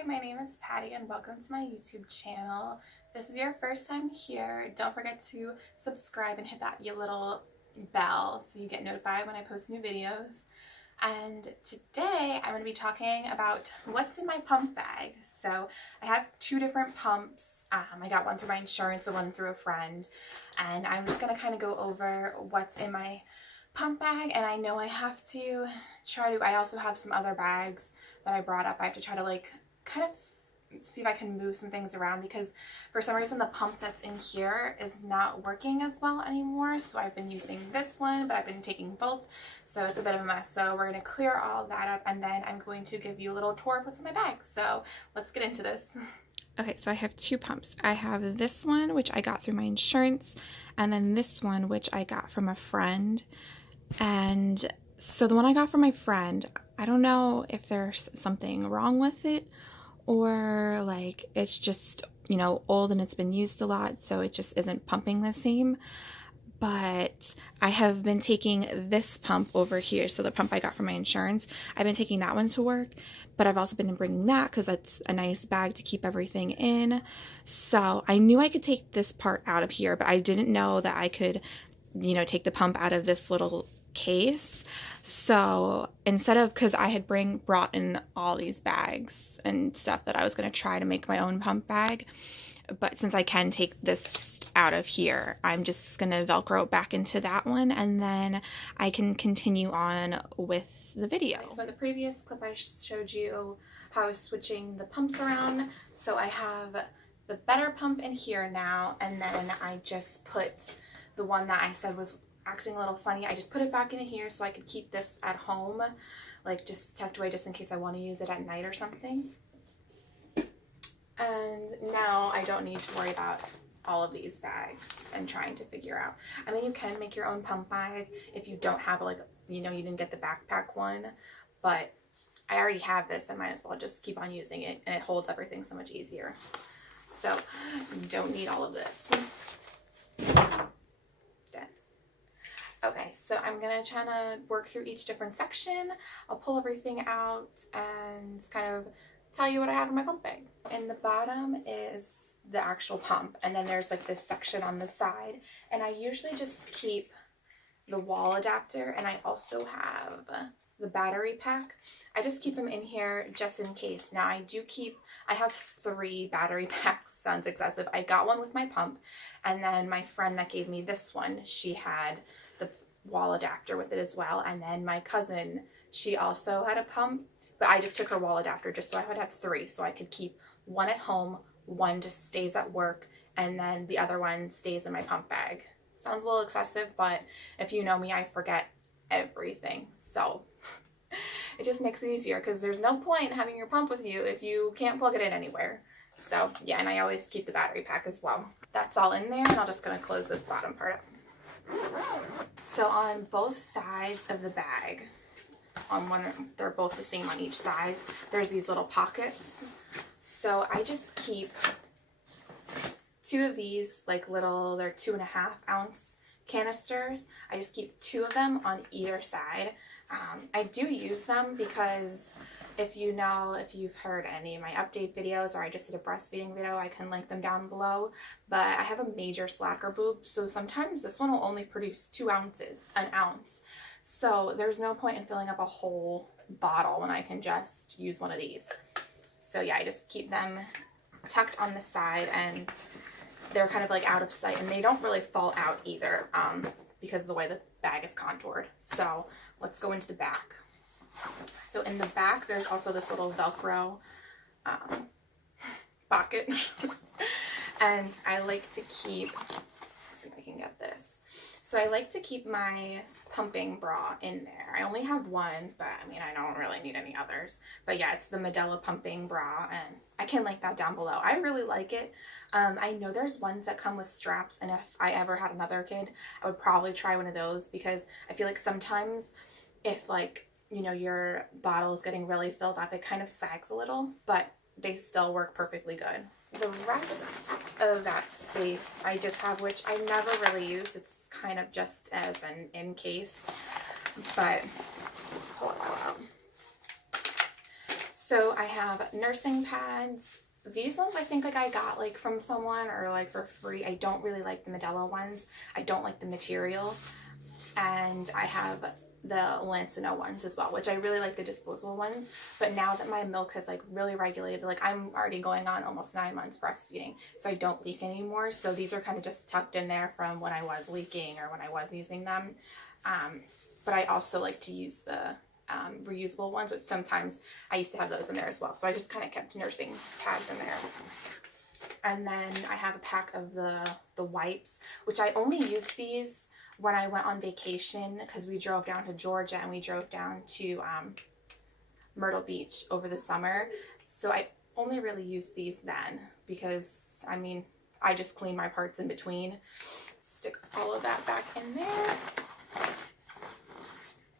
Hi, my name is Patty and welcome to my YouTube channel. If this is your first time here, don't forget to subscribe and hit that little bell so you get notified when I post new videos. And today I'm going to be talking about what's in my pump bag. So I have two different pumps. I got one through my insurance and one through a friend. And I'm just going to kind of go over what's in my pump bag, and I know I have to I also have some other bags that I brought up. I have to try to kind of see if I can move some things around because for some reason the pump that's in here is not working as well anymore. So I've been using this one, but I've been taking both, so it's a bit of a mess. So we're going to clear all that up and then I'm going to give you a little tour of what's in my bag. So let's get into this. Okay, so I have two pumps. I have this one, which I got through my insurance, and then this one, which I got from a friend. And so the one I got from my friend, I don't know if there's something wrong with it or it's just, old and it's been used a lot, so it just isn't pumping the same. But I have been taking this pump over here, so the pump I got from my insurance, I've been taking that one to work, but I've also been bringing that because that's a nice bag to keep everything in. So I knew I could take this part out of here, but I didn't know that I could, take the pump out of this little case. So instead of, because I had brought in all these bags and stuff that I was going to try to make my own pump bag, but since I can take this out of here, I'm just going to Velcro it back into that one, and then I can continue on with the video. So in the previous clip I showed you how I was switching the pumps around. So I have the better pump in here now, and then I just put the one that I said was acting a little funny, I just put it back in here so I could keep this at home, just tucked away just in case I want to use it at night or something. And now I don't need to worry about all of these bags and trying to figure out. I mean, you can make your own pump bag if you don't have you didn't get the backpack one, but I already have this. I might as well just keep on using it, and it holds everything so much easier. So you don't need all of this. Okay, so I'm going to try to work through each different section. I'll pull everything out and kind of tell you what I have in my pump bag. In the bottom is the actual pump, and then there's this section on the side, and I usually just keep the wall adapter, and I also have the battery pack. I just keep them in here just in case. Now I have 3 battery packs. Sounds excessive. I got one with my pump, and then my friend that gave me this one, she had the wall adapter with it as well, and then my cousin, she also had a pump, but I just took her wall adapter just so I would have 3, so I could keep one at home, one just stays at work, and then the other one stays in my pump bag. Sounds a little excessive, but if you know me, I forget everything, so it just makes it easier because there's no point in having your pump with you if you can't plug it in anywhere. So yeah, and I always keep the battery pack as well. That's all in there, and I'm just going to close this bottom part up. So on both sides of the bag, they're both the same on each side, there's these little pockets. So I just keep 2 of these they're 2.5 ounce canisters. I just keep 2 of them on either side. I do use them because if you've heard any of my update videos, or I just did a breastfeeding video, I can link them down below. But I have a major slacker boob, so sometimes this one will only produce 2 ounces, an ounce. So there's no point in filling up a whole bottle when I can just use one of these. So yeah, I just keep them tucked on the side, and they're kind of out of sight, and they don't really fall out either because of the way the bag is contoured. So let's go into the back. So in the back, there's also this little Velcro pocket. And I like to keep, let's see if I can get this. So I like to keep my pumping bra in there. I only have one, but I mean, I don't really need any others. But yeah, it's the Medela pumping bra, and I can link that down below. I really like it. I know there's ones that come with straps, and if I ever had another kid, I would probably try one of those because I feel like sometimes if your bottle is getting really filled up, it kind of sags a little, but they still work perfectly good. The rest of that space I just have, which I never really use. It's kind of just as an in case, but let's pull it all out. So I have nursing pads. These ones I think like I got like from someone or like for free. I don't really like the Medela ones. I don't like the material. And I have the Lancino ones as well, which I really like the disposable ones. But now that my milk has like really regulated, like I'm already going on almost 9 months breastfeeding, so I don't leak anymore. So these are kind of just tucked in there from when I was leaking or when I was using them. But I also like to use the reusable ones, which sometimes I used to have those in there as well. So I just kind of kept nursing pads in there. And then I have a pack of the wipes, which I only used these when I went on vacation because we drove down to Georgia and we drove down to Myrtle Beach over the summer. So I only really used these then because, I mean, I just clean my parts in between. Stick all of that back in there.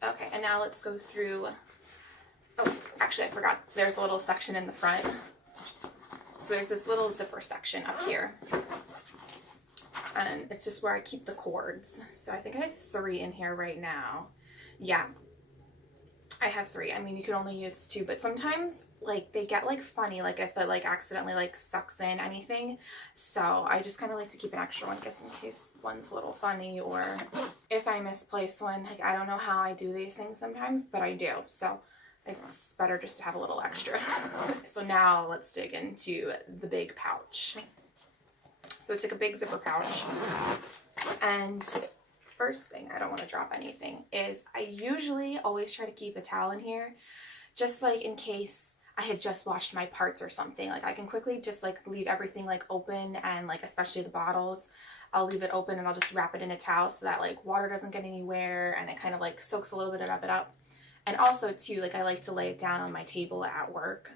Okay, and now let's go through, oh, actually I forgot, there's a little section in the front. So there's this little zipper section up here. And it's just where I keep the cords. So I think I have 3 in here right now. Yeah, I have 3. I mean, you can only use 2, but sometimes like they get like funny, like if it like accidentally like sucks in anything. So I just kind of like to keep an extra one just in case one's a little funny, or if I misplace one. Like I don't know how I do these things sometimes, but I do. So it's better just to have a little extra. So now let's dig into the big pouch. So I took a big zipper pouch, and first thing, I don't want to drop anything, is I usually always try to keep a towel in here, just like in case I had just washed my parts or something. Like I can quickly just like leave everything like open, and like especially the bottles, I'll leave it open and I'll just wrap it in a towel so that like water doesn't get anywhere and it kind of like soaks a little bit of it up. And also too, like I like to lay it down on my table at work.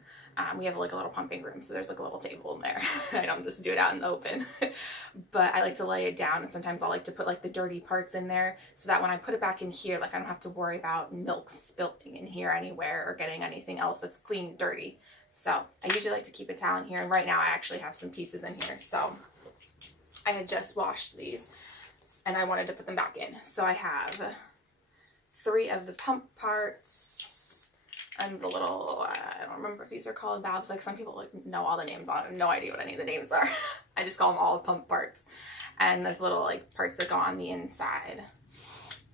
We have like a little pumping room, so there's like a little table in there. I don't just do it out in the open. But I like to lay it down, and sometimes I'll like to put like the dirty parts in there so that when I put it back in here, like I don't have to worry about milk spilling in here anywhere or getting anything else that's clean dirty. So I usually like to keep a towel in here, and right now I actually have some pieces in here. So I had just washed these and I wanted to put them back in. So I have 3 of the pump parts. And the little, I don't remember if these are called valves. Like some people like know all the names. I have no idea what any of the names are. I just call them all pump parts. And the little like parts that go on the inside.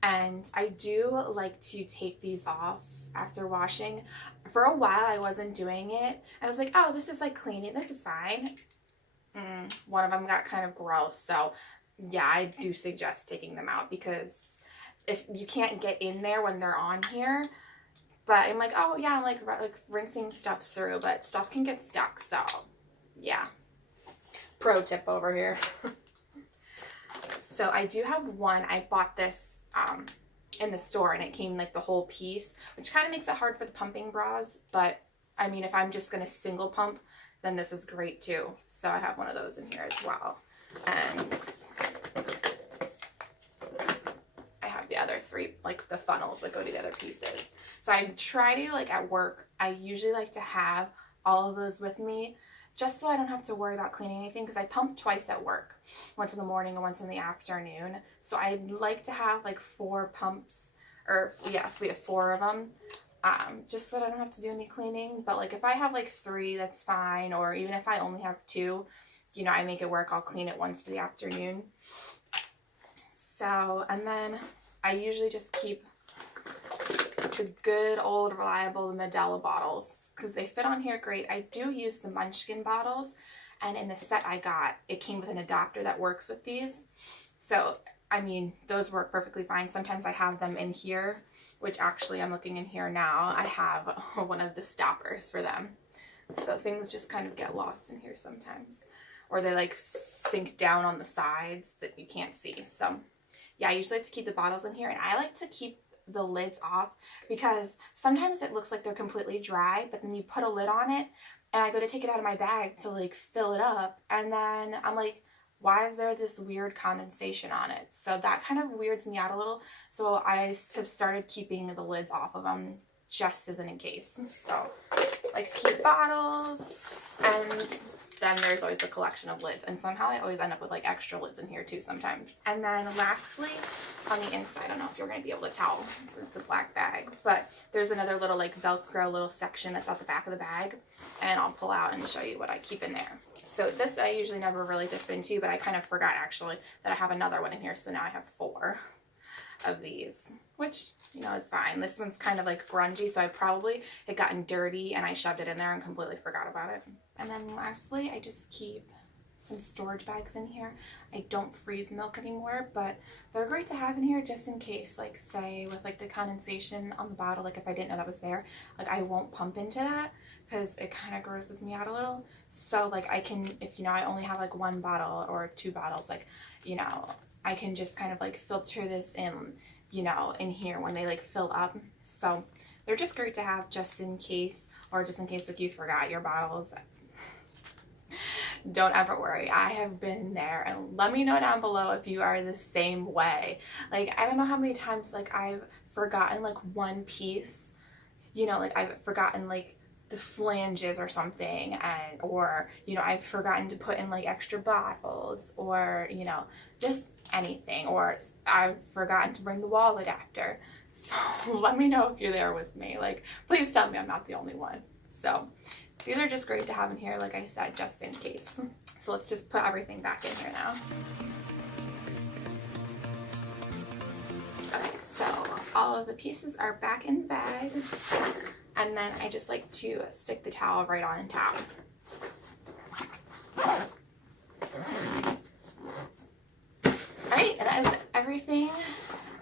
And I do like to take these off after washing. For a while I wasn't doing it. I was like, oh, this is like cleaning. This is fine. One of them got kind of gross. So yeah, I do suggest taking them out because if you can't get in there when they're on here. But I'm like, oh yeah, I'm like rinsing stuff through, but stuff can get stuck. So yeah, pro tip over here. So I do have one. I bought this in the store, and it came like the whole piece, which kind of makes it hard for the pumping bras. But I mean, if I'm just going to single pump, then this is great too. So I have one of those in here as well. And I have the other 3, like the funnels that go to the other pieces. So I try to, like at work, I usually like to have all of those with me just so I don't have to worry about cleaning anything, because I pump twice at work, once in the morning and once in the afternoon. So I'd like to have like 4 pumps, or yeah, if we have 4 of them, just so that I don't have to do any cleaning. But like if I have like 3, that's fine. Or even if I only have 2, you know, I make it work. I'll clean it once for the afternoon. So, and then I usually just keep the good old reliable Medela bottles because they fit on here great. I do use the Munchkin bottles, and in the set I got, it came with an adapter that works with these. So, I mean, those work perfectly fine. Sometimes I have them in here, which actually I'm looking in here now. I have one of the stoppers for them. So things just kind of get lost in here sometimes, or they like sink down on the sides that you can't see. So yeah, I usually like to keep the bottles in here, and I like to keep the lids off because sometimes it looks like they're completely dry, but then you put a lid on it and I go to take it out of my bag to like fill it up, and then I'm like, why is there this weird condensation on it? So that kind of weirds me out a little. So I have started keeping the lids off of them just as in case. So I like to keep bottles, and then there's always a collection of lids, and somehow I always end up with like extra lids in here too sometimes. And then lastly, on the inside, I don't know if you're going to be able to tell since it's a black bag, but there's another little like Velcro little section that's at the back of the bag, and I'll pull out and show you what I keep in there. So this I usually never really dip into, but I kind of forgot actually that I have another one in here, so now I have 4 of these, which, you know, is fine. This one's kind of like grungy, so I probably had gotten dirty and I shoved it in there and completely forgot about it. And then lastly, I just keep some storage bags in here. I don't freeze milk anymore, but they're great to have in here just in case, like say with like the condensation on the bottle, like if I didn't know that was there, like I won't pump into that because it kind of grosses me out a little. So like I can, if you know, I only have like 1 bottle or 2 bottles, like, you know, I can just kind of like filter this in, you know, in here when they like fill up. So they're just great to have just in case, or just in case if you forgot your bottles. Don't ever worry, I have been there, and let me know down below if you are the same way. Like, I don't know how many times like I've forgotten like one piece, you know, like I've forgotten like the flanges or something, and or, you know, I've forgotten to put in like extra bottles, or, you know, just anything, or I've forgotten to bring the wall adapter. So let me know if you're there with me. Like, please tell me I'm not the only one. So these are just great to have in here, like I said, just in case. So let's just put everything back in here now. Okay, so all of the pieces are back in the bag, and then I just like to stick the towel right on top. Alright, and that is everything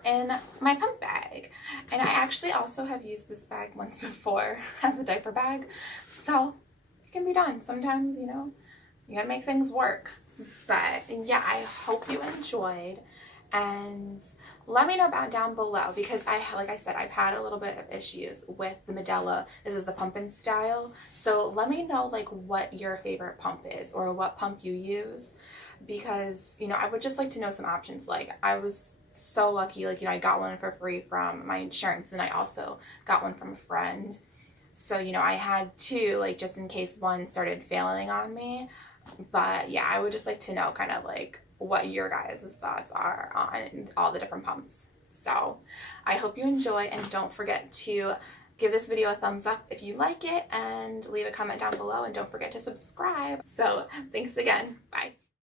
in my pump bag. And I actually also have used this bag once before as a diaper bag, so it can be done. Sometimes, you know, you gotta make things work. But yeah, I hope you enjoyed, and let me know about down below, because like I said, I've had a little bit of issues with the Medela. This is the pump-in style, so let me know like what your favorite pump is, or what pump you use, because, you know, I would just like to know some options. Like, I was so lucky, like, you know, I got one for free from my insurance, and I also got one from a friend. So, you know, I had 2, like, just in case one started failing on me. But yeah, I would just like to know kind of like what your guys' thoughts are on all the different pumps. So I hope you enjoy, and don't forget to give this video a thumbs up if you like it, and leave a comment down below, and don't forget to subscribe. So thanks again. Bye.